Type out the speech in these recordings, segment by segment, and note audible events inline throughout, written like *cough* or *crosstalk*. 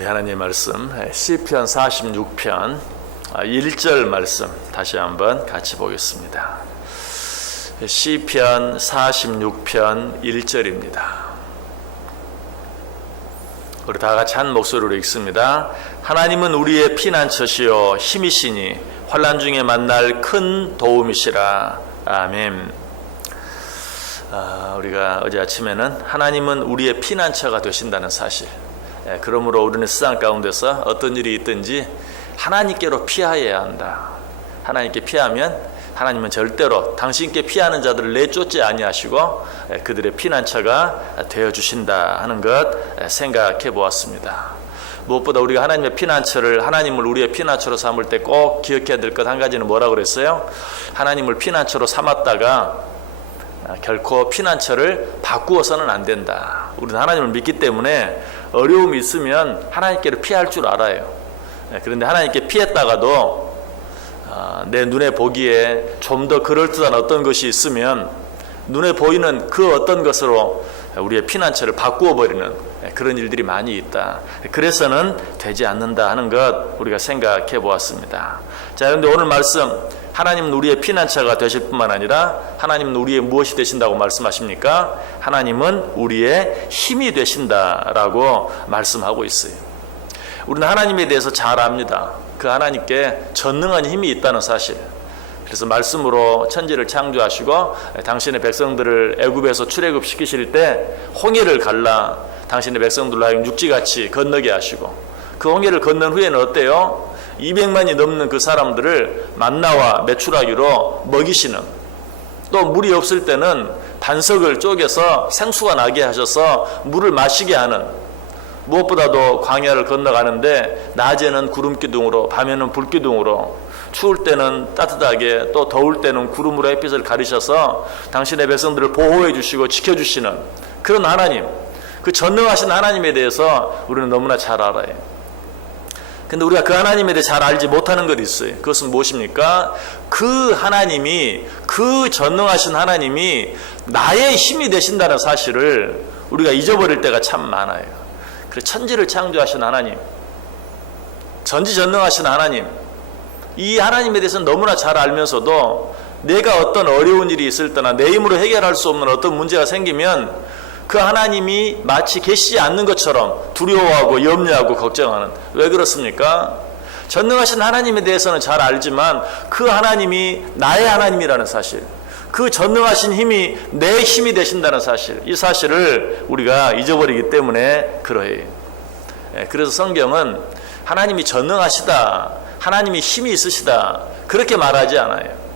우리 하나님 말씀 시편 46편 1절 말씀 다시 한번 같이 보겠습니다. 시편 46편 1절입니다. 우리 다 같이 한 목소리로 읽습니다. 하나님은 우리의 피난처시요 힘이시니 환난 중에 만날 큰 도움이시라. 아멘. 아, 우리가 어제 아침에는 하나님은 우리의 피난처가 되신다는 사실. 예, 그러므로 우리는 세상 가운데서 어떤 일이 있든지 하나님께로 피하여야 한다. 하나님께 피하면 하나님은 절대로 당신께 피하는 자들을 내쫓지 아니하시고 예, 그들의 피난처가 되어 주신다 하는 것 예, 생각해 보았습니다. 무엇보다 우리가 하나님의 피난처를 하나님을 우리의 피난처로 삼을 때 꼭 기억해야 될 것 한 가지는 뭐라고 그랬어요? 하나님을 피난처로 삼았다가 아, 결코 피난처를 바꾸어서는 안 된다. 우리는 하나님을 믿기 때문에 어려움이 있으면 하나님께로 피할 줄 알아요. 예, 그런데 하나님께 피했다가도 아, 내 눈에 보기에 좀 더 그럴듯한 어떤 것이 있으면 눈에 보이는 그 어떤 것으로 우리의 피난처를 바꾸어 버리는 예, 그런 일들이 많이 있다. 그래서는 되지 않는다 하는 것 우리가 생각해 보았습니다. 자, 그런데 오늘 말씀 하나님은 우리의 피난처가 되실 뿐만 아니라 하나님은 우리의 무엇이 되신다고 말씀하십니까? 하나님은 우리의 힘이 되신다라고 말씀하고 있어요. 우리는 하나님에 대해서 잘 압니다. 그 하나님께 전능한 힘이 있다는 사실. 그래서 말씀으로 천지를 창조하시고 당신의 백성들을 애굽에서 출애굽 시키실 때 홍해를 갈라 당신의 백성들로 하여금 육지같이 건너게 하시고 그 홍해를 건넌 후에는 어때요? 200만이 넘는 그 사람들을 만나와 메추라기로 먹이시는 또 물이 없을 때는 반석을 쪼개서 생수가 나게 하셔서 물을 마시게 하는 무엇보다도 광야를 건너가는데 낮에는 구름 기둥으로 밤에는 불 기둥으로 추울 때는 따뜻하게 또 더울 때는 구름으로 햇빛을 가리셔서 당신의 백성들을 보호해 주시고 지켜 주시는 그런 하나님 그 전능하신 하나님에 대해서 우리는 너무나 잘 알아요. 근데 우리가 그 하나님에 대해 잘 알지 못하는 것이 있어요. 그것은 무엇입니까? 그 하나님이, 그 전능하신 하나님이 나의 힘이 되신다는 사실을 우리가 잊어버릴 때가 참 많아요. 그래서 천지를 창조하신 하나님, 전지전능하신 하나님, 이 하나님에 대해서는 너무나 잘 알면서도 내가 어떤 어려운 일이 있을 때나 내 힘으로 해결할 수 없는 어떤 문제가 생기면 그 하나님이 마치 계시지 않는 것처럼 두려워하고 염려하고 걱정하는 왜 그렇습니까? 전능하신 하나님에 대해서는 잘 알지만 그 하나님이 나의 하나님이라는 사실 그 전능하신 힘이 내 힘이 되신다는 사실 이 사실을 우리가 잊어버리기 때문에 그러해요 예, 그래서 성경은 하나님이 전능하시다 하나님이 힘이 있으시다 그렇게 말하지 않아요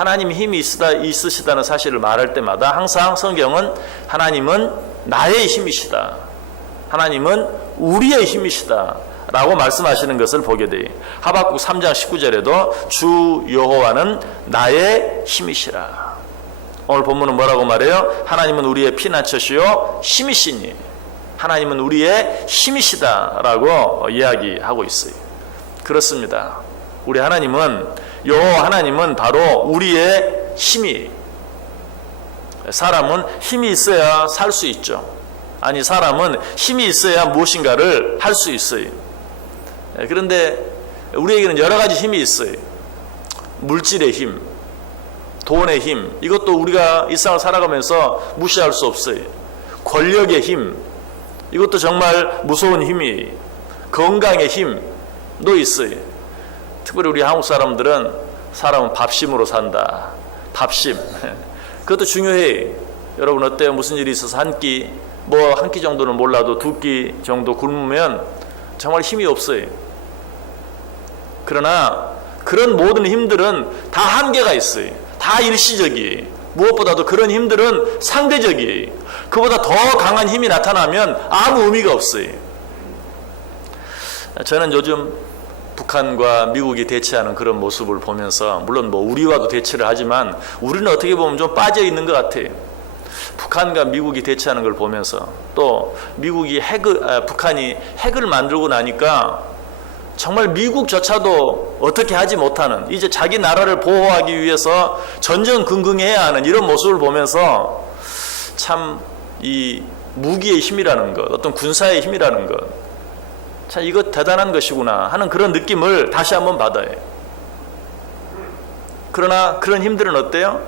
하나님이 힘이 있으다, 있으시다는 사실을 말할 때마다 항상 성경은 하나님은 나의 힘이시다. 하나님은 우리의 힘이시다. 라고 말씀하시는 것을 보게 돼요. 하박국 3장 19절에도 주 여호와는 나의 힘이시라. 오늘 본문은 뭐라고 말해요? 하나님은 우리의 피난처시요 힘이시니 하나님은 우리의 힘이시다라고 이야기하고 있어요. 그렇습니다. 우리 하나님은 요 하나님은 바로 우리의 힘이 사람은 힘이 있어야 살 수 있죠. 아니 사람은 힘이 있어야 무엇인가를 할 수 있어요. 그런데 우리에게는 여러 가지 힘이 있어요. 물질의 힘, 돈의 힘, 이것도 우리가 일상을 살아가면서 무시할 수 없어요. 권력의 힘, 이것도 정말 무서운 힘이, 건강의 힘도 있어요. 특별히 우리 한국 사람들은 사람은 밥심으로 산다. 밥심. *laughs* 그것도 중요해. 여러분 어때요? 무슨 일이 있어서 한 끼, 뭐 한 끼 정도는 몰라도 두 끼 정도 굶으면 정말 힘이 없어요. 그러나 그런 모든 힘들은 다 한계가 있어요. 다 일시적이에요. 무엇보다도 그런 힘들은 상대적이에요. 그보다 더 강한 힘이 나타나면 아무 의미가 없어요. 저는 요즘 북한과 미국이 대치하는 그런 모습을 보면서 물론 뭐 우리와도 대치를 하지만 우리는 어떻게 보면 좀 빠져 있는 것 같아요. 북한과 미국이 대치하는 걸 보면서 또 미국이 핵을 아, 북한이 핵을 만들고 나니까 정말 미국조차도 어떻게 하지 못하는 이제 자기 나라를 보호하기 위해서 전전긍긍해야 하는 이런 모습을 보면서 참 이 무기의 힘이라는 것, 어떤 군사의 힘이라는 것, 자, 이거 대단한 것이구나 하는 그런 느낌을 다시 한번 받아요. 그러나 그런 힘들은 어때요?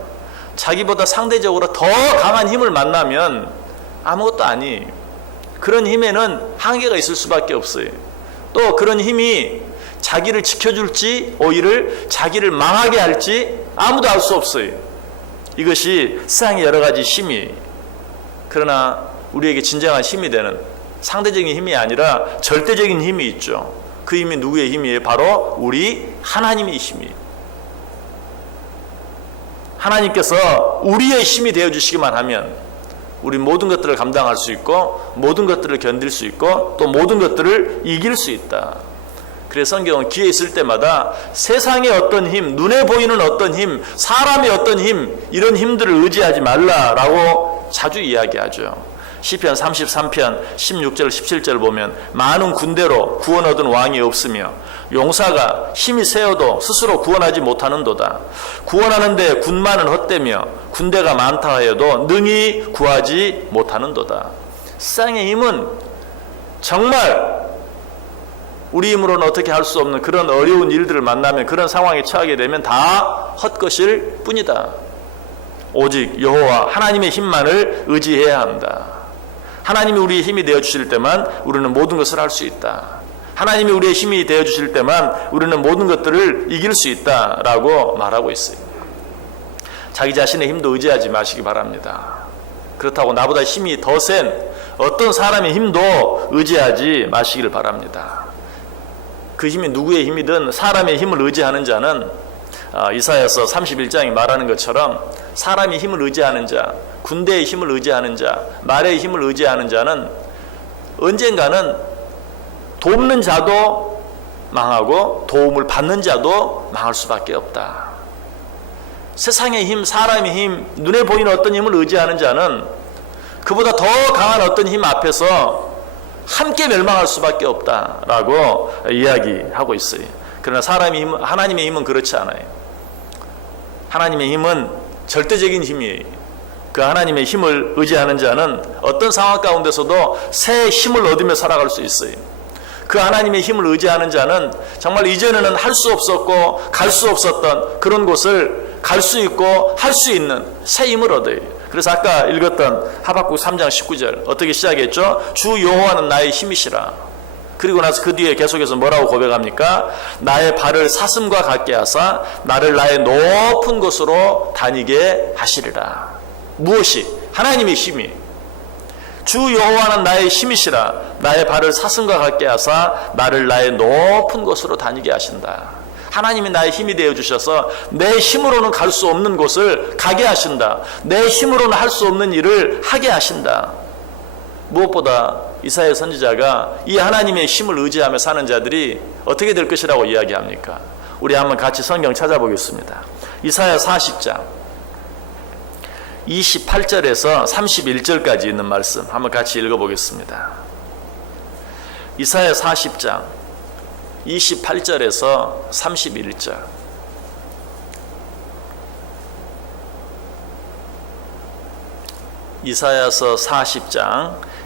자기보다 상대적으로 더 강한 힘을 만나면 아무것도 아니. 그런 힘에는 한계가 있을 수밖에 없어요. 또 그런 힘이 자기를 지켜줄지 오히려 자기를 망하게 할지 아무도 알 수 없어요. 이것이 세상의 여러 가지 힘이 그러나 우리에게 진정한 힘이 되는 상대적인 힘이 아니라 절대적인 힘이 있죠. 그 힘이 누구의 힘이에요? 바로 우리 하나님의 힘이에요. 하나님께서 우리의 힘이 되어 주시기만 하면 우리 모든 것들을 감당할 수 있고 모든 것들을 견딜 수 있고 또 모든 것들을 이길 수 있다. 그래서 성경은 기회 있을 때마다 세상의 어떤 힘, 눈에 보이는 어떤 힘, 사람의 어떤 힘, 이런 힘들을 의지하지 말라라고 자주 이야기하죠. 시편 33편 16절 17절 보면 많은 군대로 구원 얻은 왕이 없으며 용사가 힘이 세어도 스스로 구원하지 못하는도다. 구원하는데 군만은 헛되며 군대가 많다 하여도 능히 구하지 못하는도다. 세상의 힘은 정말 우리 힘으로는 어떻게 할 수 없는 그런 어려운 일들을 만나면 그런 상황에 처하게 되면 다 헛것일 뿐이다. 오직 여호와 하나님의 힘만을 의지해야 한다. 하나님이 우리의 힘이 되어 주실 때만 우리는 모든 것을 할 수 있다. 하나님이 우리의 힘이 되어 주실 때만 우리는 모든 것들을 이길 수 있다라고 말하고 있어요. 자기 자신의 힘도 의지하지 마시기 바랍니다. 그렇다고 나보다 힘이 더 센 어떤 사람의 힘도 의지하지 마시기를 바랍니다. 그 힘이 누구의 힘이든 사람의 힘을 의지하는 자는 아, 이사야서 31장이 말하는 것처럼 사람이 힘을 의지하는 자, 군대의 힘을 의지하는 자, 말의 힘을 의지하는 자는 언젠가는 돕는 자도 망하고 도움을 받는 자도 망할 수밖에 없다. 세상의 힘, 사람의 힘, 눈에 보이는 어떤 힘을 의지하는 자는 그보다 더 강한 어떤 힘 앞에서 함께 멸망할 수밖에 없다라고 이야기하고 있어요. 그러나 사람의 힘, 하나님의 힘은 그렇지 않아요. 하나님의 힘은 절대적인 힘이에요. 그 하나님의 힘을 의지하는 자는 어떤 상황 가운데서도 새 힘을 얻으며 살아갈 수 있어요. 그 하나님의 힘을 의지하는 자는 정말 이전에는 할 수 없었고 갈 수 없었던 그런 곳을 갈 수 있고 할 수 있는 새 힘을 얻어요. 그래서 아까 읽었던 하박국 3장 19절 어떻게 시작했죠? 주 여호와는 나의 힘이시라. 그리고 나서 그 뒤에 계속해서 뭐라고 고백합니까? 나의 발을 사슴과 같게 하사 나를 나의 높은 곳으로 다니게 하시리라. 무엇이? 하나님의 힘이. 주 여호와는 나의 힘이시라. 나의 발을 사슴과 같게 하사 나를 나의 높은 곳으로 다니게 하신다. 하나님이 나의 힘이 되어 주셔서 내 힘으로는 갈 수 없는 곳을 가게 하신다. 내 힘으로는 할 수 없는 일을 하게 하신다. 무엇보다 이사야 선지자가 이 하나님의 힘을 의지하며 사는 자들이 어떻게 될 것이라고 이야기합니까? 우리 한번 같이 성경 찾아보겠습니다. 이사야 40장 28절에서 31절까지 있는 말씀 한번 같이 읽어보겠습니다. 이사야 40장 28절에서 31절 이사야서 40장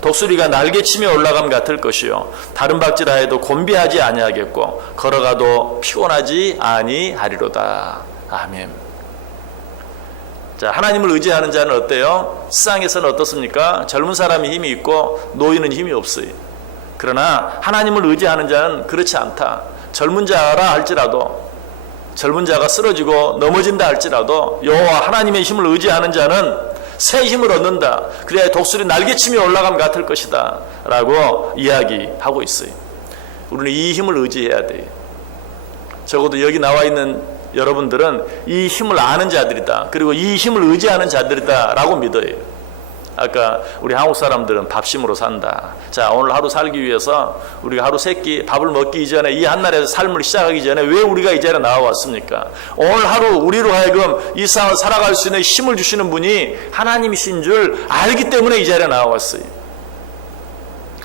독수리가 날개치며 올라감 같을 것이요 다른 박질하여도 곤비하지 아니하겠고 걸어가도 피곤하지 아니하리로다 아멘. 자 하나님을 의지하는 자는 어때요? 세상에서는 어떻습니까? 젊은 사람이 힘이 있고 노인은 힘이 없어요. 그러나 하나님을 의지하는 자는 그렇지 않다. 젊은 자라 할지라도 젊은 자가 쓰러지고 넘어진다 할지라도 여호와 하나님의 힘을 의지하는 자는 새 힘을 얻는다. 그래야 독수리 날개치며 올라감 같을 것이다. 라고 이야기하고 있어요. 우리는 이 힘을 의지해야 돼요. 적어도 여기 나와 있는 여러분들은 이 힘을 아는 자들이다. 그리고 이 힘을 의지하는 자들이다. 라고 믿어요. 아까 우리 한국 사람들은 밥심으로 산다. 자, 오늘 하루 살기 위해서 우리가 하루 세 끼 밥을 먹기 이전에 이 한날의 삶을 시작하기 전에 왜 우리가 이 자리에 나와왔습니까? 오늘 하루 우리로 하여금 이 세상을 살아갈 수 있는 힘을 주시는 분이 하나님이신 줄 알기 때문에 이 자리에 나와왔어요.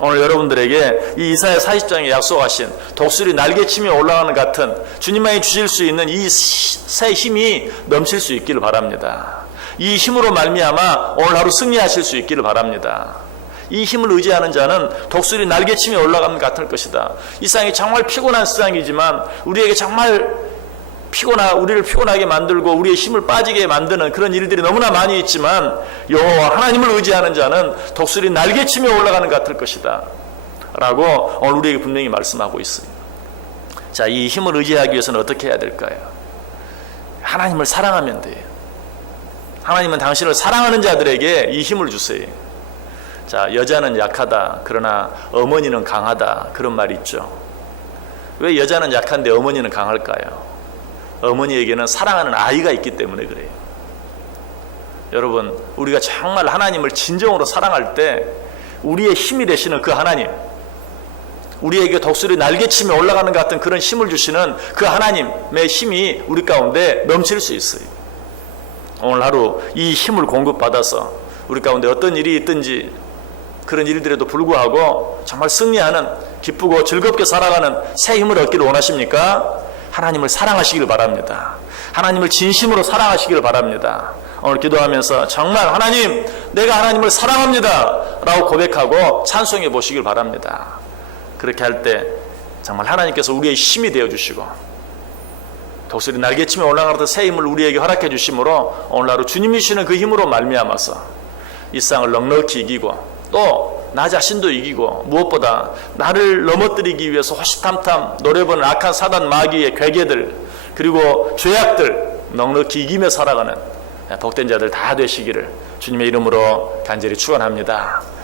오늘 여러분들에게 이 이사야 40장에 약속하신 독수리 날개치며 올라가는 같은 주님만이 주실 수 있는 이 새 힘이 넘칠 수 있기를 바랍니다. 이 힘으로 말미암아 오늘 하루 승리하실 수 있기를 바랍니다. 이 힘을 의지하는 자는 독수리 날개치며 올라가는 것 같을 것이다. 이 세상이 정말 피곤한 세상이지만 우리에게 정말 피곤하 우리를 피곤하게 만들고 우리의 힘을 빠지게 만드는 그런 일들이 너무나 많이 있지만 여호와 하나님을 의지하는 자는 독수리 날개치며 올라가는 것 같을 것이다. 라고 오늘 우리에게 분명히 말씀하고 있어요. 자, 이 힘을 의지하기 위해서는 어떻게 해야 될까요? 하나님을 사랑하면 돼요. 하나님은 당신을 사랑하는 자들에게 이 힘을 주세요. 자, 여자는 약하다. 그러나 어머니는 강하다. 그런 말이 있죠. 왜 여자는 약한데 어머니는 강할까요? 어머니에게는 사랑하는 아이가 있기 때문에 그래요. 여러분, 우리가 정말 하나님을 진정으로 사랑할 때 우리의 힘이 되시는 그 하나님, 우리에게 독수리 날개치며 올라가는 것 같은 그런 힘을 주시는 그 하나님의 힘이 우리 가운데 넘칠 수 있어요. 오늘 하루 이 힘을 공급받아서 우리 가운데 어떤 일이 있든지 그런 일들에도 불구하고 정말 승리하는 기쁘고 즐겁게 살아가는 새 힘을 얻기를 원하십니까? 하나님을 사랑하시기를 바랍니다. 하나님을 진심으로 사랑하시기를 바랍니다. 오늘 기도하면서 정말 하나님, 내가 하나님을 사랑합니다. 라고 고백하고 찬송해 보시길 바랍니다. 그렇게 할 때 정말 하나님께서 우리의 힘이 되어 주시고 독수리 날개치며 올라가는 새 힘을 우리에게 허락해 주심으로 오늘 하루 주님이 주시는 그 힘으로 말미암아서 이 세상을 넉넉히 이기고 또 나 자신도 이기고 무엇보다 나를 넘어뜨리기 위해서 호시탐탐 노려보는 악한 사단 마귀의 괴계들 그리고 죄악들 넉넉히 이기며 살아가는 복된 자들 다 되시기를 주님의 이름으로 간절히 축원합니다.